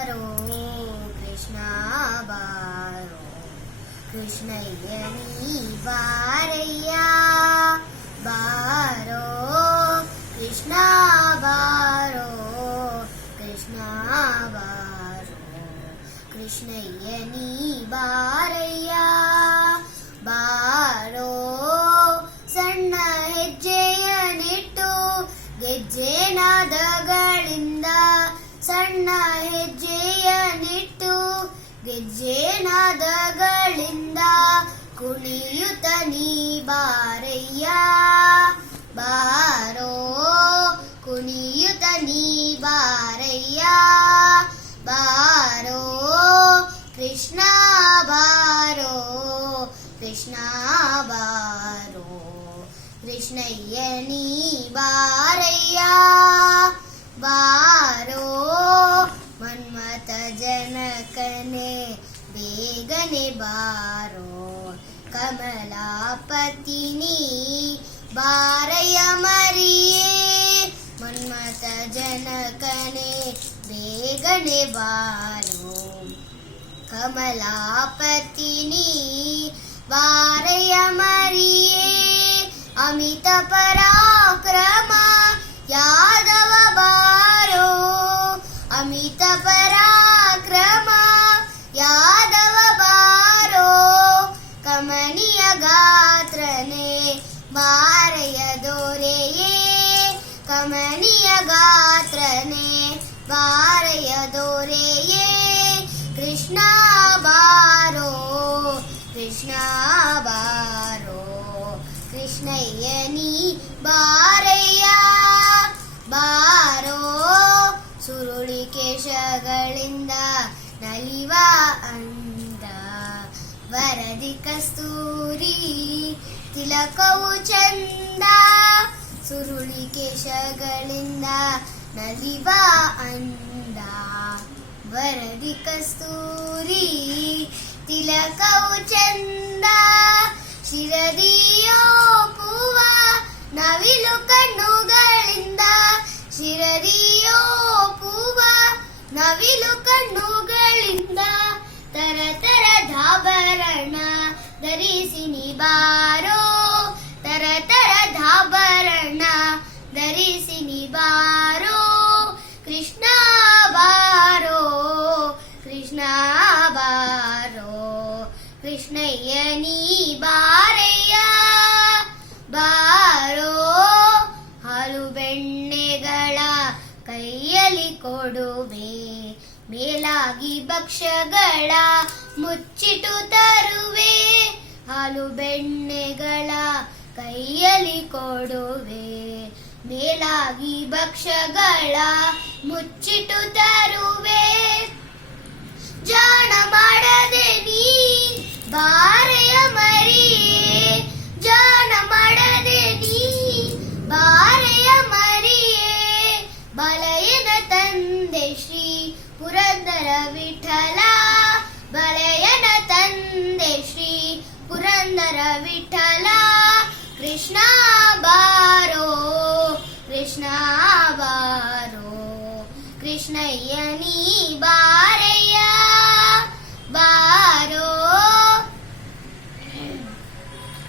ಬಾರೋ ಕೃಷ್ಣ ಬಾರೋ ಕೃಷ್ಣಯ್ಯ ನೀ ಬಾರಯ್ಯ ಬಾರೋ ಕೃಷ್ಣ ಬಾರೋ ಕೃಷ್ಣ ಬಾರೋ ಕೃಷ್ಣಯ್ಯ ನೀ ಬಾರಯ್ಯ ಬಾರೋ ಸಣ್ಣ ಹೆಜ್ಜೆಯ ನಿಟ್ಟು ಗೆಜ್ಜೆ ನಾದಗಳಿಂದ ಸಣ್ಣ ಹೆಜ್ಜೆಯನಿಟ್ಟು ಗೆಜ್ಜೆನಾದಗಳಿಂದ ಗೆಜ್ಜೆ ನಾದಗಳಿಂದ ಕುಣಿಯುತ್ತ ನೀ ಬಾರಯ್ಯ. ಬಾರೋ, ಕುಣಿಯುತ್ತ ನೀ ಬಾರಯ್ಯ. ಬಾರೋ, ಕೃಷ್ಣ ಬಾರೋ ಕೃಷ್ಣ ಬಾರೋ, ಕೃಷ್ಣಯ್ಯ ನೀ ಬಾರಯ್ಯ. ಬಾರೋ बने बारो कमलापतिनी बारय मरिये मन्मत जनकने वेगने बारो कमलापतिनी वारय मरिये अमित पराक्रमा या ಕಮನಿಯ ಗಾತ್ರನೆ ಬಾರಯ್ಯ ದೊರೆಯೇ. ಕೃಷ್ಣ ಬಾರೋ ಕೃಷ್ಣ ಬಾರೋ ಕೃಷ್ಣಯ್ಯನಿ ಬಾರಯ್ಯ. ಬಾರೋ, ಸುರುಳಿ ಕೇಶಗಳಿಂದ ನಲಿವ ಅಂದ, ವರದಿ ಕಸ್ತೂರಿ ತಿಲಕವು ಚಂದ. ಸುರುಳಿ ಕೇಶಗಳಿಂದ ನಲಿವ ಅಂದ. ವರದಿ ಕಸ್ತೂರಿ ತಿಲಕವು ಚಂದ. ಶಿರದಿಯೋ ಪೂವ ನವಿಲು ಕಣ್ಣುಗಳಿಂದ. ಶಿರದಿಯೋ ಪೂವ ನವಿಲು ಕಣ್ಣುಗಳಿಂದ. ತರ ತರ ಧಾಭರಣ ಧರಿಸಿ ನೀ ಬಾರೋ ಕೃಷ್ಣಯ್ಯ, ನೀ ಬಾರಯ್ಯ? ಬಾರೋ? ಹಾಲು ಬೆಣ್ಣೆಗಳ ಕೈಯಲ್ಲಿ ಕೊಡುವೆ. ಮೇಲಾಗಿ ಭಕ್ಷ್ಯಗಳ ಮುಚ್ಚಿಟು ತರುವೆ. ಹಾಲು ಬೆಣ್ಣೆಗಳ ಕೈಯಲ್ಲಿ ಕೊಡುವೆ. ಮೇಲಾಗಿ ಭಕ್ಷ್ಯಗಳ ಮುಚ್ಚಿಟು ತರುವೆ. ಪುರಂದರ ವಿಠಲ ಬಲಯನ ತಂದೆ ಶ್ರೀ ಪುರಂದರ ವಿಠಲ ಕೃಷ್ಣ ಬಾರೋ ಕೃಷ್ಣ ಬಾರೋ ಕೃಷ್ಣಯ್ಯ ನೀ ಬಾರಯ್ಯ